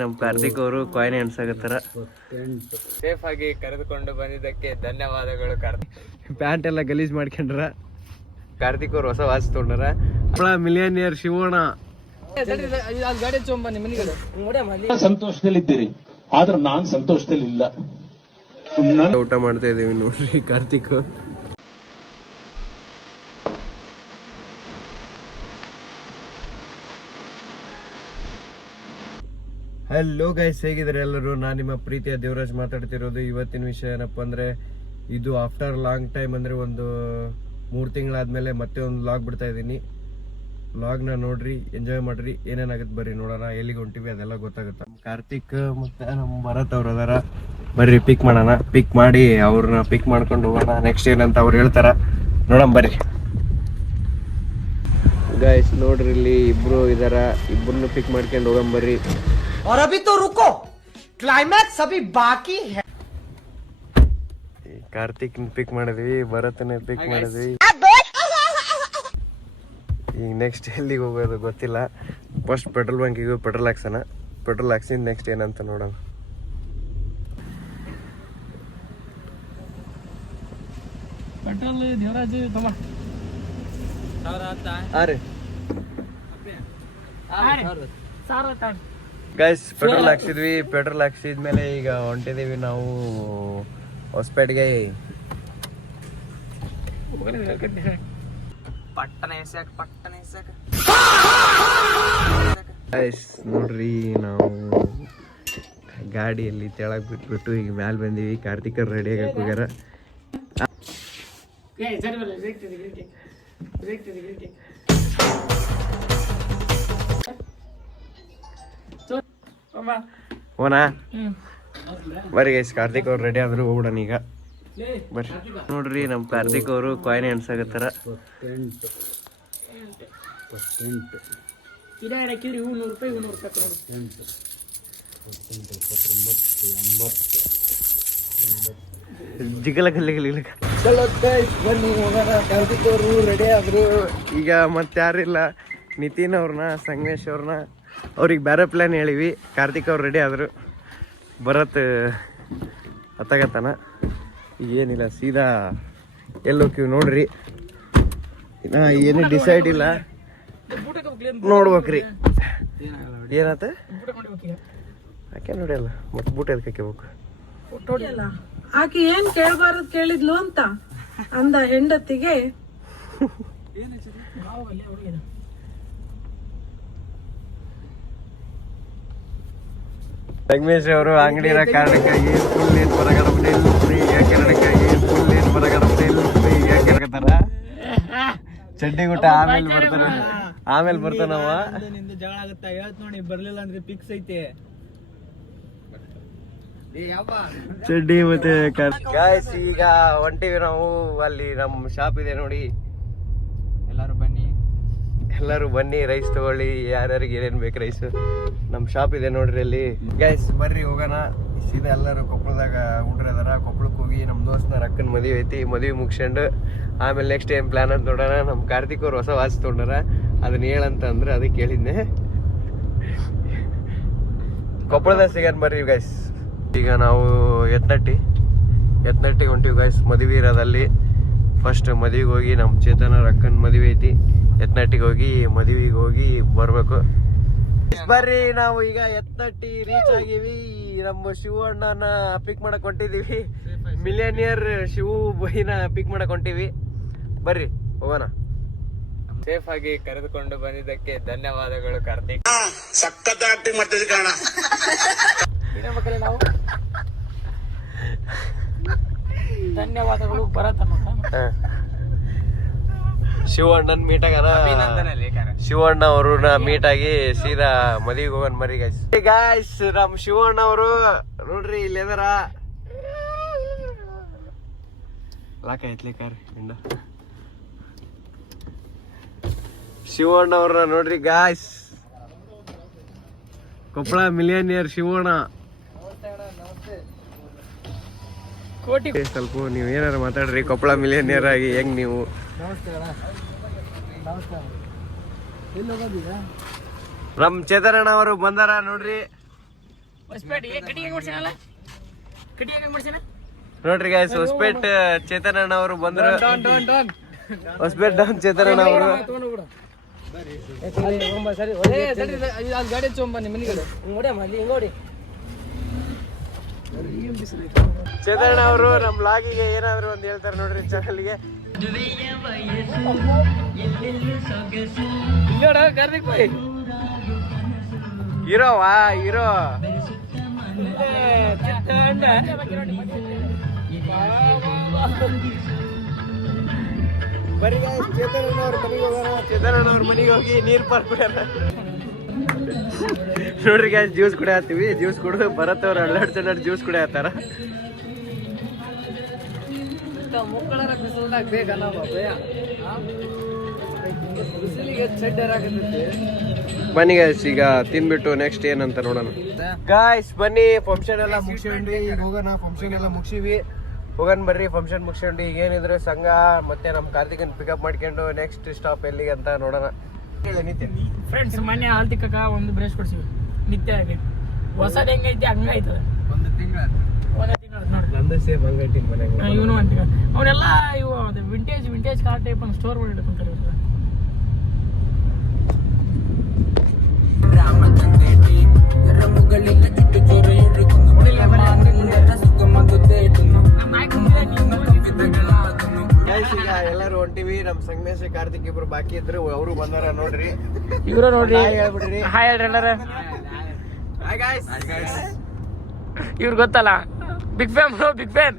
ನಮ್ ಕಾರ್ತಿಕ್ ಅವರು coin ಎಣ್ಸಾಕತ್ತಾರ. Safe ಆಗಿ ಕರೆದುಕೊಂಡು ಬಂದಿದ್ದಕ್ಕೆ ಧನ್ಯವಾದಗಳು ಕಾರ್ತಿಕ್. ಪ್ಯಾಂಟ್ ಎಲ್ಲ ಗಲೀಜ್ ಮಾಡ್ಕೊಂಡ್ರ. ಕಾರ್ತಿಕ್ ಅವ್ರು ಹೊಸ ವಾಚ್ ತೊಗೊಂಡಾರ. ಮಿಲಿಯನಿಯರ್ ಶಿವಣ್ಣ ಸಂತೋಷದಲ್ಲಿದ್ದೀರಿ, ಆದ್ರೆ ನಾನ್ ಸಂತೋಷದಲ್ಲಿಲ್ಲ. ಊಟ ಮಾಡ್ತಾ ಇದೀವಿ ನೋಡ್ರಿ ಕಾರ್ತಿಕ್. ಹಲೋ ಗೈಸ್, ಹೇಗಿದ್ದಾರೆ ಎಲ್ಲರೂ? ನಾನು ನಿಮ್ಮ ಪ್ರೀತಿಯ ದೇವರಾಜ್ ಮಾತಾಡ್ತಿರೋದು. ಇವತ್ತಿನ ವಿಷಯ ಏನಪ್ಪ ಅಂದ್ರೆ, ಇದು ಆಫ್ಟರ್ ಲಾಂಗ್ ಟೈಮ್ ಅಂದ್ರೆ ಒಂದು 3 ತಿಂಗಳಾದ್ಮೇಲೆ ಮತ್ತೆ ಒಂದು ವ್ಲಾಗ್ ಬಿಡ್ತಾ ಇದ್ದೀನಿ. ವ್ಲಾಗ್ನ ನೋಡ್ರಿ, ಎಂಜಾಯ್ ಮಾಡ್ರಿ. ಏನೇನಾಗುತ್ತೆ ಬರ್ರಿ ನೋಡೋಣ. ಎಲ್ಲಿಗೆ ಹೊಂಟಿವಿ ಅದೆಲ್ಲ ಗೊತ್ತಾಗುತ್ತೆ. ಕಾರ್ತಿಕ್ ಮತ್ತೆ ನಮ್ಮ ಭರತ್ ಅವ್ರು ಅದಾರ. ಬರ್ರಿ ಪಿಕ್ ಮಾಡೋಣ. ಪಿಕ್ ಮಾಡಿ ಅವ್ರನ್ನ ಪಿಕ್ ಮಾಡ್ಕೊಂಡು ಹೋಗೋಣ. ನೆಕ್ಸ್ಟ್ ಏನಂತ ಅವ್ರು ಹೇಳ್ತಾರ ನೋಡಮ್ ಬರ್ರಿ. ಗೈಸ್ ನೋಡ್ರಿ, ಇಲ್ಲಿ ಇಬ್ರು ಇದಾರ. ಇಬ್ಬರನ್ನು ಪಿಕ್ ಮಾಡ್ಕೊಂಡು ಹೋಗಮ್ ಬರ್ರಿ. और अभी तो रुको, क्लाइमैक्स अभी बाकी है. ಕಾರ್ತಿಕ್ ಪಿಕ್ ಮಾಡಿದ್ವಿ, ಭರತ್ನ ಪಿಕ್ ಮಾಡಿದ್ವಿ. ಈಗ ನೆಕ್ಸ್ಟ್ ಎಲ್ಲಿಗೆ ಹೋಗೋದು ಗೊತ್ತಿಲ್ಲ. ಫಸ್ಟ್ ಪೆಟ್ರೋಲ್ ಬಂಕಿಗೆ ಪೆಟ್ರೋಲ್ ಹಾಕ್ಸೋಣ. ಪೆಟ್ರೋಲ್ ಹಾಕ್ಸಿದ್ ನೆಕ್ಸ್ಟ್ ಏನಂತ ನೋಡೋಣ. पेट्रोल देवराज तमा ಗೈಸ್ ಪೆಟ್ರೋಲ್ ಹಾಕ್ಸಿದ್ವಿ. ಪೆಟ್ರೋಲ್ ಹಾಕ್ಸಿದ್ಮೇಲೆ ಈಗ ಹೊಂಟಿದೀವಿ ನಾವು ಹೊಸಪೇಟೆಗೆ. ಗೈಸ್ ನೋಡ್ರಿ, ನಾವು ಗಾಡಿಯಲ್ಲಿ ತೆಳಗ್ ಬಿಟ್ಬಿಟ್ಟು ಈಗ ಮ್ಯಾಲ ಬಂದೀವಿ. ಕಾರ್ತಿಕ್ ರೆಡಿ ಆಗಕ್ಕೆ ಹೋಗ್ಯಾರ. ಓನಾ ಬರ್ರಿ ಗೈಸ್, ಕಾರ್ತಿಕ್ ಅವ್ರು ರೆಡಿ ಆದ್ರು ಹೋಗ್ಬಿಡೋಣ ಈಗ. ಬರ್ರಿ ನೋಡ್ರಿ, ನಮ್ ಕಾರ್ತಿಕ್ ಅವರು ಕಾಯಿನ್ ಎಣ್ಸಾಕತ್ತಾರ. ಜಿಗಲ ಕಲ್ಲಿ ಬನ್ನಿ ಹೋಗೋಣ. ಕಾರ್ತಿಕ್ ಅವರು ರೆಡಿ ಆದ್ರು. ಈಗ ಮತ್ತೆ ಯಾರಿಲ್ಲ, ನಿತಿನ್ ಅವ್ರನ್ನ, ಸಂಗಮೇಶ್ ಅವ್ರನ್ನ, ಅವ್ರಿಗೆ ಬೇರೆ ಪ್ಲ್ಯಾನ್ ಹೇಳಿವಿ. ಕಾರ್ತಿಕ್ ಅವ್ರು ರೆಡಿ ಆದರು. ಭರತ್ ಹತ್ತಾಗತ್ತಾನ. ಏನಿಲ್ಲ, ಸೀದಾ ಎಲ್ಲಿ ಹೋಗ್ತೀವಿ ನೋಡ್ರಿ. ಏನು ಡಿಸೈಡ್ ಇಲ್ಲ, ನೋಡ್ಬೇಕ್ರಿ ಏನಾತ. ಯಾಕೆ ನೋಡಿಯಲ್ಲ ಮತ್ತೆ ಬೂಟ್ ಎದಕ್ಕೆ ಹಾಕ್ಬೇಕು? ಆಕೆ ಏನ್ ಕೇಳಬಾರದು ಕೇಳಿದ್ಲು ಅಂತ ಅಂದ ಹೆಂಡತಿಗೆ. ಸಂಗಮೇಶ್ ಅವರು ಅಂಗಡಿ ಇರೋ ಕಾರಣಕ್ಕಾಗಿ ಫುಲ್ ಏನ್ ಬರಗಡಬಡಿ ಕಾರಣಕ್ಕಾಗಿ ಫುಲ್ ಏನ್ ಬರಗಡಬಡಿ ಯಾಕೆ ಚಡ್ಡಿ ಗುಟ್ಟ ಆಮೇಲೆ ಬರ್ತಾನವ. ಜಗಳ ಆಗುತ್ತಾ ಹೇಳ್ತ ನೋಡಿ, ಬರ್ಲಿಲ್ಲ ಅಂದ್ರೆ ಫಿಕ್ಸ್ ಐತೆ. ಚಡ್ಡಿ ಮತ್ತೆ ಗಾಯ್ಸ್ ಈಗ ಹೊಂಟಿವಿ ನಾವು. ಅಲ್ಲಿ ನಮ್ಮ ಶಾಪ್ ಇದೆ ನೋಡಿ, ಎಲ್ಲರೂ ಬನ್ನಿ ರೈಸ್ ತಗೊಳ್ಳಿ. ಯಾರ್ಯಾರಿಗೆ ಏನೇನ್ ಬೇಕು ರೈಸ್, ನಮ್ ಶಾಪ್ ಇದೆ ನೋಡ್ರಿ ಅಲ್ಲಿ. ಗೈಸ್ ಬರ್ರಿ ಹೋಗೋಣ. ಸೀದಾ ಎಲ್ಲರೂ ಕೊಪ್ಪಳದಾಗ ಹುಡ್ರದಾರ. ಕೊಪ್ಪಳಕ್ಕೆ ಹೋಗಿ ನಮ್ ದೋಸ್ತನ ಅಕ್ಕನ ಮದುವೆ ಐತಿ. ಮದುವೆ ಮುಗಿಸ್ಕೊಂಡು ಆಮೇಲೆ ನೆಕ್ಸ್ಟ್ ಏನ್ ಪ್ಲಾನ್ ಅಂತ ನೋಡೋಣ. ನಮ್ ಕಾರ್ತಿಕ್ ಅವ್ರು ಹೊಸ ವಾಚ್ ತೊಗೊಂಡಾರ, ಅದನ್ನ ಹೇಳಂತ ಅಂದ್ರೆ ಅದಕ್ಕೆ ಹೇಳಿದ್ನೆ. ಕೊಪ್ಪಳದಾಗ ಸಿಗನ್ ಬರ್ರಿ ಗೈಸ್. ಈಗ ನಾವು ಎತ್ನಟ್ಟಿಗೆ ಹೊಂಟಿವಿ ಗೈಸ್. ಮದುವೆ ಇರೋದಲ್ಲಿ ಫಸ್ಟ್ ಮದುವೆಗೆ ಹೋಗಿ ನಮ್ಮ ಚೇತನ ಅಕ್ಕನ ಮದುವೆ ಐತಿ. ಎತ್ನಟ್ಟಿಗೆ ಹೋಗಿ ಮದುವೆಗೆ ಹೋಗಿ ಬರ್ಬೇಕು. ಬರ್ರಿ, ನಾವು ಈಗ ಎತ್ನಟ್ಟಿ ರೀಚ್ ಆಗಿವಿ. ನಮ್ಮ ಶಿವಣ್ಣನ ಪಿಕ್ ಮಾಡಕ್ ಹೊಂಟಿದೀವಿ. ಮಿಲಿಯನಿಯರ್ ಶಿವು ಬೈನ ಪಿಕ್ ಮಾಡಕ್ ಹೊಂಟಿವಿ. ಬರ್ರಿ ಹೋಗೋಣ. ಸೇಫ್ ಆಗಿ ಕರೆದುಕೊಂಡು ಬಂದಿದ್ದಕ್ಕೆ ಧನ್ಯವಾದಗಳು ಕಾರ್ತಿಕ್. ಸಖತ್ ಆಕ್ಟಿಂಗ್ ಮಾಡ್ತಿದ್ದೆ ಕಾರಣ. ನಾವು ಧನ್ಯವಾದಗಳು ಭರತ್ ಶಿವಣ್ಣನ್ ಮೀಟ್ ಆಗ್ಯಾರ. ಶಿವಣ್ಣ ಅವ್ರನ್ನ ಮೀಟ್ ಆಗಿ ಸೀದಾ ಮದುವೆಗೆ ಹೋಗೋಣ ಮರಿ ಗೈಸ್. ಗಾಯ್ಸ್ ನಮ್ ಶಿವಣ್ಣ ಅವರು ನೋಡ್ರಿ ಇಲ್ಲಿ ಎದಾರ. ಲಾಕ್ ಐತ್ಲಿ ಕಾರ್ ಹಿಂಡ. ಶಿವಣ್ಣ ಅವ್ರನ್ನ ನೋಡ್ರಿ ಗಾಯ್ಸ್. ಕೊಪ್ಪಳ ಮಿಲಿಯನಿಯರ್ ಶಿವಣ್ಣ. ಸ್ವಲ್ಪ ನೀವು ಏನಾರು ಮಾತಾಡ್ರಿ. ಕೊಪ್ಪಳ ಮಿಲಿಯನಿಯರ್ ಆಗಿ ಹೆಂಗ್ ನೀವು? ನಮ್ ಚೇತನಣ್ಣ ಅವರು ಬಂದಾರ ನೋಡ್ರಿ. ನೋಡ್ರಿ ಗಾಯ್ಸ್, ಹೊಸಪೇಟ್ ಚೇತನಣ್ಣ ಅವರು ಬಂದ್ರು. ಹೊಸಪೇಟ್ ಡೌನ್ ಚೇತನಣ್ಣ ಅವರು. ಚೇತನಣ್ಣ ಅವರು ನಮ್ ಲಾಗಿಗೆ ಏನಾದ್ರು ಒಂದ್ ಹೇಳ್ತಾರೆ ನೋಡ್ರಿ ಚಾನಲ್ಗೆ. ಹೀರೋವಾ ಹೀರೋ. ಬರೀ ಚೇತನಣ್ಣ ಅವ್ರ ಮನೆಗೆ ಹೋಗೋಣ. ಚೇತನಣ್ಣ ಅವ್ರ ಮನೆಗೆ ಹೋಗಿ ನೀರ್ ಪಾರ್ಕ್ ಕುಡಿಯೋಣ. ನೋಡ್ರಿ ಗಾಯ್ಸ್, ಜ್ಯೂಸ್ ಕುಡಿಯತ್ತೀವಿ. ಜ್ಯೂಸ್ ಕುಡಿದು ಭರತ್ ಅವ್ರು ಅಳ್ಳಾಡ್ಸಳ್ಳಾಡ್ ಜ್ಯೂಸ್ ಕುಡಿಯತ್ತಾರ. ಬನ್ನಿ ಗಾಯ್ಸ್, ಈಗ ತಿನ್ಬಿಟ್ಟು ನೆಕ್ಸ್ಟ್ ಏನಂತ ನೋಡೋಣ. ಗಾಯ್ಸ್ ಬನ್ನಿ, ಫಂಕ್ಷನ್ ಎಲ್ಲ ಮುಗಿಸ್ಕೊಂಡ್ವಿ. ಈಗ ಹೋಗೋಣ. ಫಂಕ್ಷನ್ ಎಲ್ಲ ಮುಗಿಸಿವಿ, ಹೋಗೋಣ ಬರ್ರಿ. ಫಂಕ್ಷನ್ ಮುಗಿಸ್ಕೊಂಡು ಈಗ ಏನಿದ್ರು ಸಂಘ ಮತ್ತೆ ನಮ್ಮ ಕಾರ್ತಿಕನ್ ಪಿಕಪ್ ಮಾಡ್ಕೊಂಡು ನೆಕ್ಸ್ಟ್ ಸ್ಟಾಪ್ ಎಲ್ಲಿಗೆ ಅಂತ ನೋಡೋಣ. ಫ್ರೆಂಡ್ಸ್, ಮೊನ್ನೆ ಹಾಲ್ತಿಕ್ಕ ಒಂದು ಬ್ರಷ್ ಕೊಡ್ಸಿವಿ ನಿತ್ಯ ಆಗಿ. ಹೊಸದ್ ಹೆಂಗೈತಿ ಹಂಗೈತದ. ಒಂದು ತಿಂಗಳ ನಂದು ಸೇಮ್ ಹಂಗೈತಿ ಮನೆಗೆ. ಇವನು ಅಂತೀಗ ಅವನೆಲ್ಲ ಇವು ವಿಂಟೇಜ್ ಕಾರ್ ಟೈಪ್ ಒಂದು ಸ್ಟೋರ್ ಮಾಡಿ ಇಟ್ಕೊಂತಾರೆ. ಈಗ ಎಲ್ಲರೂ ಹೊಂಟಿವಿ. ನಮ್ ಸಂಗಮೇಶ್ ಕಾರ್ತಿಕ್ ಇಬ್ರು ಬಾಕಿ ಇದ್ರು, ಅವರು ಬಂದಾರ ನೋಡ್ರಿ. ಇವ್ರು ನೋಡ್ರಿ, ಹೇಳ್ಬಿಡ್ರಿ. ಹಾಯ್ ಹೇಳ್ರಿ ಎಲ್ಲಾರ. ಇವ್ರು ಗೊತ್ತಲ್ಲ, big fan big fan.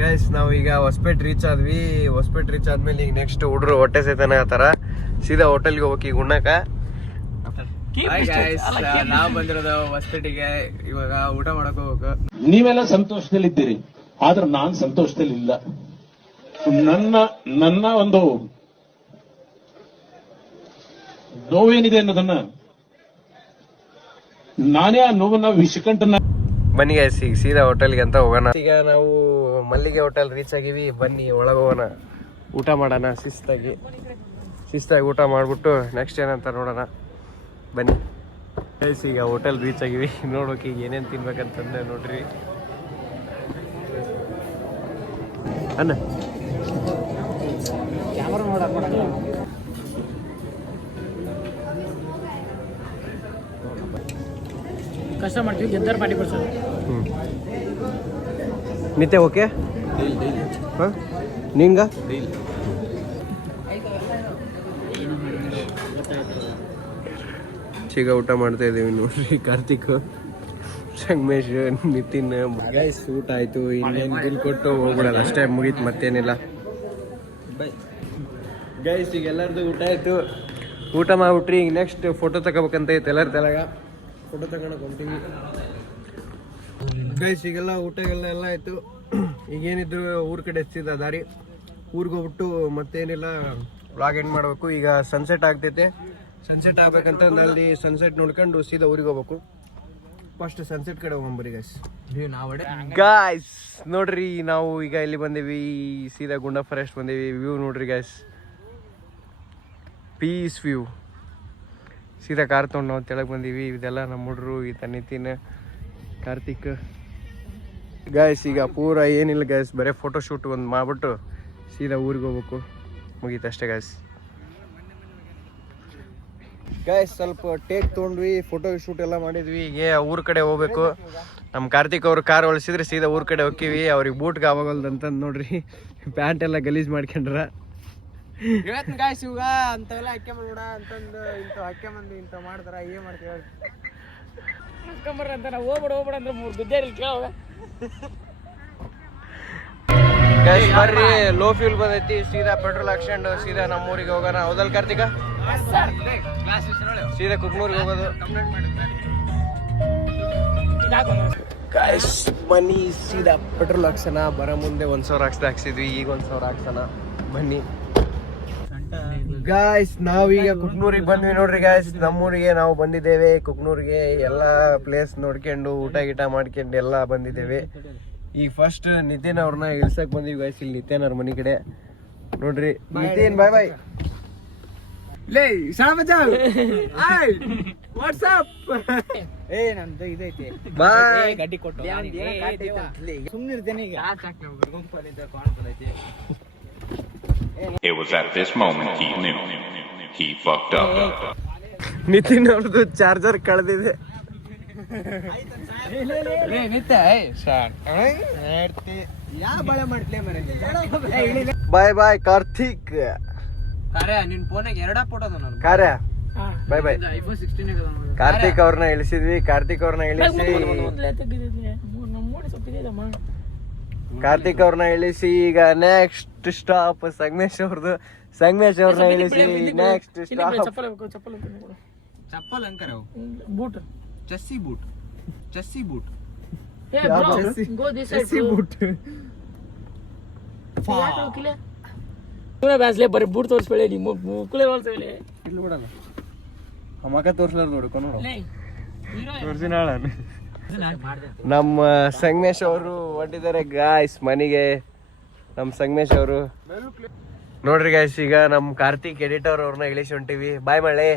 Guys, ನಾವು ಈಗ ಹೊಸಪೇಟ್ ರೀಚ್ ಆದ್ವಿ. ಹೊಸಪೇಟ್ ರೀಚ್ ಆದ್ಮೇಲೆ ಈಗ ನೆಕ್ಸ್ಟ್ ಹುಡ್ರು ಹೊಟ್ಟೆ ಸೇತಾನೆ ಆತರ ಸೀದಾ ಹೋಟೆಲ್ಗೆ ಹೋಗ್ಬೇಕು ಈಗ ಉಣ್ಣಾಕ. ನಾವು ಬಂದಿರೋದು ಹೊಸಪೇಟೆಗೆ. ಇವಾಗ ಊಟ ಮಾಡಕ್ ಹೋಗ್ಬೇಕು. ನೀವೆಲ್ಲ ಸಂತೋಷದಲ್ಲಿದ್ದೀರಿ, ಆದ್ರೆ ನಾನ್ ಸಂತೋಷದಲ್ಲಿಲ್ಲ. ನನ್ನ ಒಂದು ನೋವೇನಿದೆ ಅನ್ನೋದನ್ನ ನಾನೇ ಆ ನೋವನ್ನ ವಿಷಕಂಠನ. ಬನ್ನಿ ಗೈಸ್, ಈಗ ಸೀದಾ ಹೋಟೆಲ್ಗೆ ಅಂತ ಹೋಗೋಣ. ಈಗ ನಾವು ಮಲ್ಲಿಗೆ ಹೋಟೆಲ್ ರೀಚ್ ಆಗಿವಿ. ಬನ್ನಿ ಒಳಗೆ ಹೋಗೋಣ, ಊಟ ಮಾಡೋಣ. ಶಿಸ್ತಾಗಿ ಊಟ ಮಾಡ್ಬಿಟ್ಟು ನೆಕ್ಸ್ಟ್ ಏನಂತ ನೋಡೋಣ. ಬನ್ನಿ ಗೈಸ್, ಈಗ ಹೋಟೆಲ್ ರೀಚ್ ಆಗಿವಿ. ನೋಡೋಕೆ ಈಗ ಏನೇನು ತಿನ್ಬೇಕಂತಂದ್ರೆ ನೋಡ್ರಿ ಅನ್ನ. ಕಷ್ಟ ಮಾಡ್ತೀವಿ, ಗೆದ್ದರ್ ಪಾರ್ಟಿ ಕೊಡ್ಸೋದು. ನಿತ್ಯ ಓಕೆ ಹಾಂ ನಿಂಗ ಈಗ ಊಟ ಮಾಡ್ತಾ ಇದೀವಿ ನೋಡ್ರಿ. ಕಾರ್ತಿಕ್, ಸಂಗಮೇಶ್, ನಿತಿನ್. ಗೈಸ್ ಊಟ ಆಯ್ತು. ಇನ್ನೇನು ಬಿಲ್ ಕೊಟ್ಟು ಹೋಗ್ಬಿಡೋದು ಅಷ್ಟೇ, ಮುಗೀತು, ಮತ್ತೇನಿಲ್ಲ. ಗೈಸ್ ಈಗ ಎಲ್ಲರದು ಊಟ ಆಯ್ತು. ಊಟ ಮಾಡ್ಬಿಟ್ರಿ ಈಗ ನೆಕ್ಸ್ಟ್ ಫೋಟೋ ತಗೋಬೇಕಂತ ಐತೆ. ಎಲ್ಲರ ತಲೆಗ ಫೋಟೋ ತಗೊಳಕ್ ಹೊಂತೀವಿ. ಗೈಸ್ ಈಗೆಲ್ಲ ಊಟ ಎಲ್ಲ ಆಯ್ತು. ಈಗೇನಿದ್ರು ಊರ್ ಕಡೆ ಎತ್ತಿದ ದಾರಿ. ಊರಿಗೆ ಹೋಗ್ಬಿಟ್ಟು ಮತ್ತೇನಿಲ್ಲ ವ್ಲಾಗ್ ಎಂಡ್ ಮಾಡ್ಬೇಕು. ಈಗ ಸನ್ಸೆಟ್ ಆಗ್ತೈತೆ. ಸನ್ಸೆಟ್ ಆಗ್ಬೇಕಂತ ಅಲ್ಲಿ ಸನ್ಸೆಟ್ ನೋಡ್ಕೊಂಡು ಸೀದಾ ಊರಿಗೆ ಹೋಗ್ಬೇಕು. ಫಸ್ಟ್ ಸನ್ಸೆಟ್ ಕಡೆ ಹೋಗ್ಬರಿ ಗೈಸ್. ಗಾಯ್ಸ್ ನೋಡ್ರಿ, ನಾವು ಈಗ ಇಲ್ಲಿ ಬಂದೀವಿ, ಸೀದಾ ಗುಂಡ ಫಾರೆಸ್ಟ್ ಬಂದೀವಿ. ವ್ಯೂ ನೋಡ್ರಿ ಗೈಸ್, ಪೀಸ್ ವ್ಯೂ. ಸೀದಾ ಕಾರ್ ತೊಗೊಂಡು ನಾವು ತೆಳಗೆ ಬಂದೀವಿ. ಇದೆಲ್ಲ ನಮ್ಮ ಹುಡ್ರು, ಈತ ನಿತಿನ್, ಕಾರ್ತಿಕ್. ಗಾಯ್ಸ್ ಈಗ ಪೂರ ಏನಿಲ್ಲ ಗಾಯ್ಸ್, ಬರೀ ಫೋಟೋ ಶೂಟ್ ಒಂದು ಮಾಡ್ಬಿಟ್ಟು ಸೀದಾ ಊರಿಗೆ ಹೋಗ್ಬೇಕು, ಮುಗೀತು ಅಷ್ಟೇ ಗಾಯ್ಸ್. ಗಾಯ್ಸ್ ಸ್ವಲ್ಪ ಟೇಕ್ ತೊಗೊಂಡ್ವಿ, ಫೋಟೋ ಶೂಟ್ ಎಲ್ಲ ಮಾಡಿದ್ವಿ. ಈಗ ಊರ್ ಕಡೆ ಹೋಗ್ಬೇಕು. ನಮ್ಮ ಕಾರ್ತಿಕ್ ಅವ್ರು ಕಾರ್ ಒಳಸಿದ್ರೆ ಸೀದಾ ಊರ್ ಕಡೆ ಹೋಗ್ತೀವಿ. ಅವ್ರಿಗೆ ಬೂಟ್ಗೆ ಆಗೋಲ್ದಂತಂದು ನೋಡ್ರಿ, ಪ್ಯಾಂಟ್ ಎಲ್ಲ ಗಲೀಜ್ ಮಾಡ್ಕೊಂಡ್ರ. ಹೇಳ್ತೀನಿ ಗಾಯ್ಸ್, ಇವಾಗ ಅಂತೆಲ್ಲ ಹಾಕ್ಯಂಬಿಡ ಅಂತಂದು ಇಂಥವು ಹಾಕ್ಯಂಬಂದು ಇಂಥವು ಮಾಡ್ತಾರ. ಏನು ಮಾಡ್ತೀವಿ ಹಾಕ್ಯಂಬರ್ರಿ ಅಂತ ನಾವು ಹೋಗ್ಬಿಡ ಅಂದ್ರೆ 3 ಗುದ್ದೆ ಇಲ್ಲಿ ಕೇಳೋಗ. ಗೈಸ್ ಬರ್ರಿ, ಲೋ ಫ್ಯೂಲ್ ಬಂದೈತಿ. ಸೀದಾ ಪೆಟ್ರೋಲ್ ಹಾಕ್ಸ್ಕೊಂಡು ಸೀದಾ ನಮ್ಮ ಊರಿಗೆ ಹೋಗೋಣ. ಹೌದಲ್ ಕಾರ್ತಿಕ? ಸೀದಾ ಕುಕ್ನೂರಿಗೆ ಹೋಗೋದು. ಗೈಸ್ ಬನ್ನಿ, ಸೀದಾ ಪೆಟ್ರೋಲ್ ಹಾಕ್ಸೋಣ. ಬರೋ ಮುಂದೆ 1,000 ಹಾಕ್ಸಿದ್ವಿ, ಈಗ 1,000 ಹಾಕ್ಸೋಣ. ಬನ್ನಿ ಗಾಯ್ಸ್, ನಾವೀಗ ಕುಕ್ನೂರಿಗೆ ಬಂದ್ವಿ ನೋಡ್ರಿ ಗಾಯ್ಸ್. ನಮ್ಮೂರಿಗೆ ನಾವು ಬಂದಿದ್ದೇವೆ. ಕುಕ್ನೂರಿಗೆ ಎಲ್ಲ ಪ್ಲೇಸ್ ನೋಡ್ಕೊಂಡು ಊಟ ಗೀಟ ಮಾಡ್ಕೊಂಡು ಎಲ್ಲ ಬಂದಿದ್ದೇವೆ. ಈಗ ಫಸ್ಟ್ ನಿತಿನ್ ಅವ್ರನ್ನ ಇಳ್ಸಕ್ ಬಂದೀವಿ ಗಾಯ್ಸ್. ಇಲ್ಲಿ ನಿತಿನ್ ಅವ್ರ ಮನೆ ಕಡೆ ನೋಡ್ರಿ ನಿತಿನ್ ಬಾಯ್ ಬಾಯ್. ಲೇ ಶಾಣ ಬಚಾವ್ ಹಾಯ್ ವಾಟ್ಸ್ಆಪ್ ಏ ನಂದು ಇದೈತಿ ಬಾಯ್. ಗಡ್ಡಿ ಕೊಟ್ಟು ಸುಮ್ಮನಿರ್ತೇನೆ ಈಗ ಗುಂಪಲ್ಲಿದ್ದ ಕಾಣ್ತದೈತಿ. It was at this moment he knew. He fucked up. Nitin ಅವ್ರದ್ದು ಚಾರ್ಜರ್ ಕಳೆದಿದೆ. ಲೇ ನಿತ್ಯ ಯಾ ಬಳೆ ಮಾಡ್ಲೇ ಮರೆ ಬಾಯ್ ಬಾಯ್ ಕಾರ್ತಿಕ್. ಕಾರ್ಯ ನಿನ್ ಫೋನಾಗ ಎರಡ ಫೋಟೋ ಅದ ನಾನು ಕಾರ್ಯ ಬಾಯ್ ಬಾಯ್. ಐಫೋನ್ 16 ಅದ ಕಾರ್ತಿಕ್ ಅವ್ರನ್ನ ಇಳಿಸಿದ್ವಿ. ಕಾರ್ತಿಕ್ ಅವ್ರನ್ನ ಇಳಿಸಿ ಈಗ ನೆಕ್ಸ್ಟ್ ಸ್ಟಾಪ್ ಸಂಗಮೇಶ್ ಅವ್ರದ್ದು. ಸಂಗಮೇಶ್ ಅವ್ರನ್ನ ಇಳಿಸಿ ನೆಕ್ಸ್ಟ್ ಸ್ಟಾಪ್ ಚಪ್ಪಲ್ ಅಂಕರ ಬೂಟ್ ಚಸ್ಸಿ ಬೂಟ್ ಚಸ್ಸಿ ಬೂಟ್ ಬ್ಯಾಸ್ಲೆ ಬರೀ ಬೂಟ್ ತೋರಿಸ್ಬೇಡಿ ನಿಮ್ಮ ಮುಕ್ಕುಳೆ ಹೋಲ್ಸಬೇಡಿ. ಇಲ್ಲಿ ಬಿಡಲ್ಲ ಮಗ ತೋರ್ಸ್ಲಾರ ನೋಡ್ಕೊ ನಮ್ಮ ಸಂಗಮೇಶ್ ಅವರು ಹೊಂಟಿದ್ದಾರೆ ಗಾಯ್ಸ್ ಮನೆಗೆ. ನಮ್ಮ ಸಂಗಮೇಶ್ ಅವರು ನೋಡ್ರಿ ಗಾಯ್ಸ್, ಈಗ ನಮ್ಮ ಕಾರ್ತಿಕ್ ಎಡಿಟರ್ ಅವ್ರನ್ನ ಇಳಿಸಿ ಹೊಂಟಿವಿ. ಬಾಯ್ ಮಳೆ.